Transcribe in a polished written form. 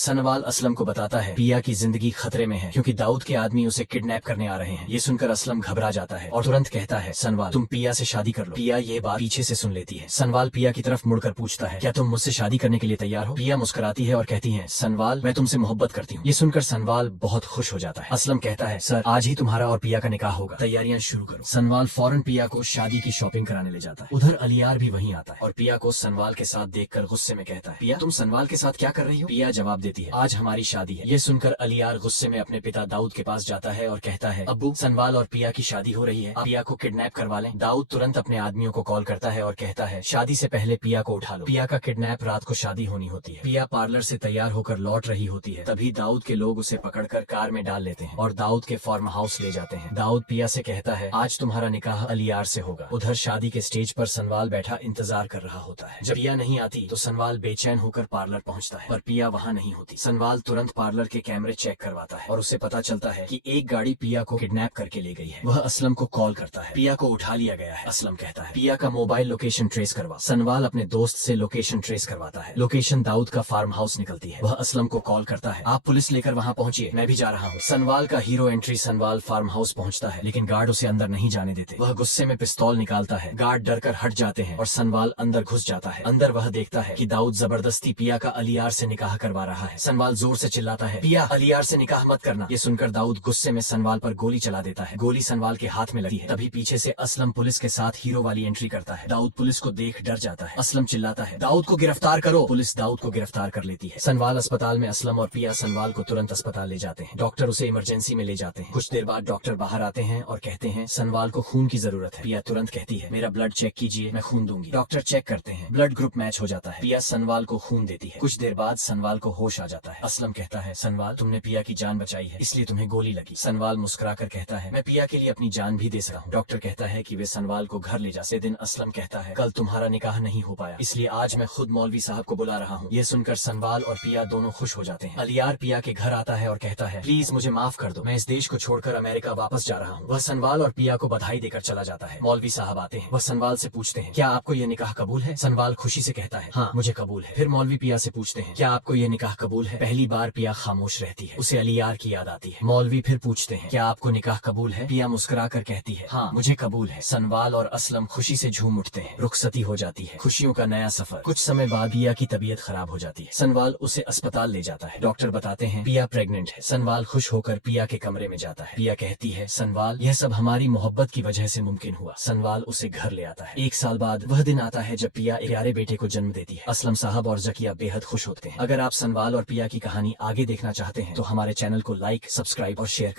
सनवाल असलम को बताता है पिया की जिंदगी खतरे में है क्योंकि दाऊद के आदमी उसे किडनैप करने आ रहे हैं। ये सुनकर असलम घबरा जाता है और तुरंत कहता है सनवाल तुम पिया से शादी कर लो। पिया ये बात पीछे से सुन लेती है। सनवाल पिया की तरफ मुड़कर पूछता है क्या तुम मुझसे शादी करने के लिए तैयार हो? पिया मुस्कुराती है और कहती है सनवाल मैं तुमसे मोहब्बत करती हूँ। ये सुनकर सनवाल बहुत खुश हो जाता है। असलम कहता है सर आज ही तुम्हारा और पिया का निकाह होगा, तैयारियां शुरू करो। सनवाल फौरन पिया को शादी की शॉपिंग कराने ले जाता है। उधर अलियार भी वहीं आता है और पिया को सनवाल के साथ देखकर गुस्से में कहता है पिया तुम सनवाल के साथ क्या कर रही हो? पिया जवाब देती है आज हमारी शादी है। ये सुनकर अलियार गुस्से में अपने पिता दाऊद के पास जाता है और कहता है अब्बू सनवाल और पिया की शादी हो रही है, आप पिया को किडनैप करवा लें। दाऊद तुरंत अपने आदमियों को कॉल करता है और कहता है शादी से पहले पिया को उठा लो। पिया का किडनैप रात को शादी होनी होती है। पिया पार्लर से तैयार होकर लौट रही होती है, तभी दाऊद के लोग उसे पकड़कर कार में डाल लेते हैं और दाऊद के फार्म हाउस ले जाते हैं। दाऊद पिया से कहता है आज तुम्हारा निकाह अलियार से होगा। उधर शादी के स्टेज पर सनवाल बैठा इंतजार कर रहा होता है। जब पिया नहीं आती तो सनवाल बेचैन होकर पार्लर पहुंचता है पर पिया वहां नहीं होती। सनवाल तुरंत पार्लर के कैमरे चेक करवाता है और उसे पता चलता है कि एक गाड़ी पिया को किडनैप करके ले गई है। वह असलम को कॉल करता है, पिया को उठा लिया गया है। असलम कहता है पिया का मोबाइल लोकेशन ट्रेस करवा। सनवाल अपने दोस्त से लोकेशन ट्रेस करवाता है। लोकेशन दाऊद का फार्म हाउस निकलती है। वह असलम को कॉल करता है आप पुलिस लेकर वहां पहुंचिए, मैं भी जा रहा हूँ। सनवाल का hero entry. Sanwal farm house पहुंचता है लेकिन गार्ड उसे अंदर नहीं जाने देते। वह गुस्से में पिस्तौल निकालता है। गार्ड डरकर हट जाते हैं और सनवाल अंदर घुस जाता है। अंदर वह देखता है कि दाऊद जबरदस्ती पिया का अलियार से निकाह करवा रहा है। सनवाल जोर से चिल्लाता है पिया अलियार से निकाह मत करना। ये सुनकर दाऊद गुस्से में सनवाल पर गोली चला देता है। गोली सनवाल के हाथ में लगी है। तभी पीछे से असलम पुलिस के साथ हीरो वाली एंट्री करता है। दाऊद पुलिस को देख डर जाता है। असलम चिल्लाता है दाऊद को गिरफ्तार करो। पुलिस दाऊद को गिरफ्तार कर लेती है। सनवाल अस्पताल में। असलम और पिया सनवाल को तुरंत अस्पताल ले जाते हैं। डॉक्टर उसे इमरजेंसी में ले जाते हैं। कुछ देर बाद डॉक्टर बाहर आते हैं और कहते हैं सनवाल को खून की जरूरत है। पिया तुरंत कहती है मेरा ब्लड चेक कीजिए, मैं खून दूंगी। डॉक्टर चेक करते हैं, ब्लड ग्रुप मैच हो जाता है। पिया सनवाल को खून देती है। कुछ देर बाद सनवाल को होश आ जाता है। असलम कहता है सनवाल तुमने पिया की जान बचाई है इसलिए तुम्हें गोली लगी। सनवाल मुस्कुराकर कहता है मैं पिया के लिए अपनी जान भी दे सकता हूँ। डॉक्टर कहता है कि वे सनवाल को घर ले जा। से दिन असलम कहता है कल तुम्हारा निकाह नहीं हो पाया इसलिए आज मैं खुद मौलवी साहब को बुला रहा हूँ। ये सुनकर सनवाल और पिया दोनों खुश हो जाते हैं। अलियार पिया के घर आता है और कहता है प्लीज मुझे माफ कर दो, मैं इस देश को छोड़कर अमेरिका वापस जा रहा हूँ। वह सनवाल और पिया को बधाई देकर चला जाता है। मौलवी साहब आते हैं। वह सनवाल से पूछते हैं क्या आपको यह निकाह कबूल है? सनवाल खुशी से कहता है हाँ मुझे कबूल है। फिर मौलवी पिया से पूछते हैं क्या आपको यह निकाह कबूल है? पहली बार पिया खामोश रहती है, उसे अलियार की याद आती है। मौलवी फिर पूछते हैं क्या आपको निकाह कबूल है? पिया मुस्कुरा कर कहती है हाँ मुझे कबूल है। सनवाल और असलम खुशी से झूम उठते हैं। रुखसती हो जाती है, खुशियों का नया सफर। कुछ समय बाद पिया की तबीयत खराब हो जाती है। सनवाल उसे अस्पताल ले जाता है। डॉक्टर बताते हैं पिया प्रेग्नेंट है। सनवाल खुश होकर पिया के कमरे में जाता है। पिया कहती है सनवाल यह सब हमारी मोहब्बत की वजह से मुमकिन हुआ। सनवाल उसे घर ले आता है। एक साल बाद वह दिन आता है जब पिया एक प्यारे बेटे को जन्म देती है। असलम साहब और जकिया बेहद खुश होते हैं। अगर आप सनवाल और पिया की कहानी आगे देखना चाहते हैं तो हमारे चैनल को लाइक, सब्सक्राइब और शेयर करें।